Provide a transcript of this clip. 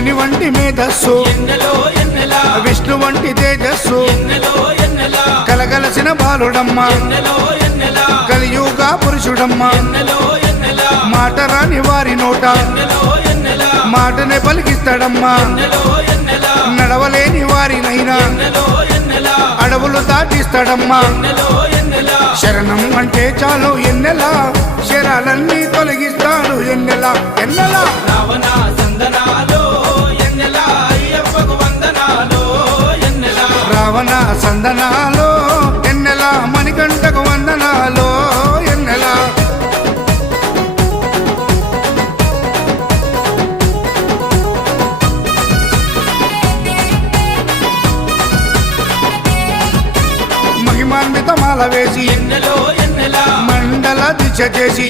శివుని వంటి మేధస్సు విష్ణు వంటి తేజస్సు కలగలసిన బాలుడమ్మ కలియుగ పురుషుడమ్మ మాట రాని వారి నోట మాటనే పలికిస్తాడమ్మా నడవలేని వారినైనా అడవులు దాటిస్తాడమ్మా శరణం అంటే చాలు ఎన్నెలా శరాలన్నీ తొలగిస్తాడు ఎన్నెలా ఎన్నెలా రావణ సందనాలో ఎన్నెలా అయ్యప్పకు వందనాలో ఎన్నెలా రావణ సందనాలో ఎన్నెలా మణికంఠకు వందనాలో ఎన్నెలా మహిమాన్విత మాల వేసి ఎన్నెలో ఎన్నెలా మండల దిశ చేసి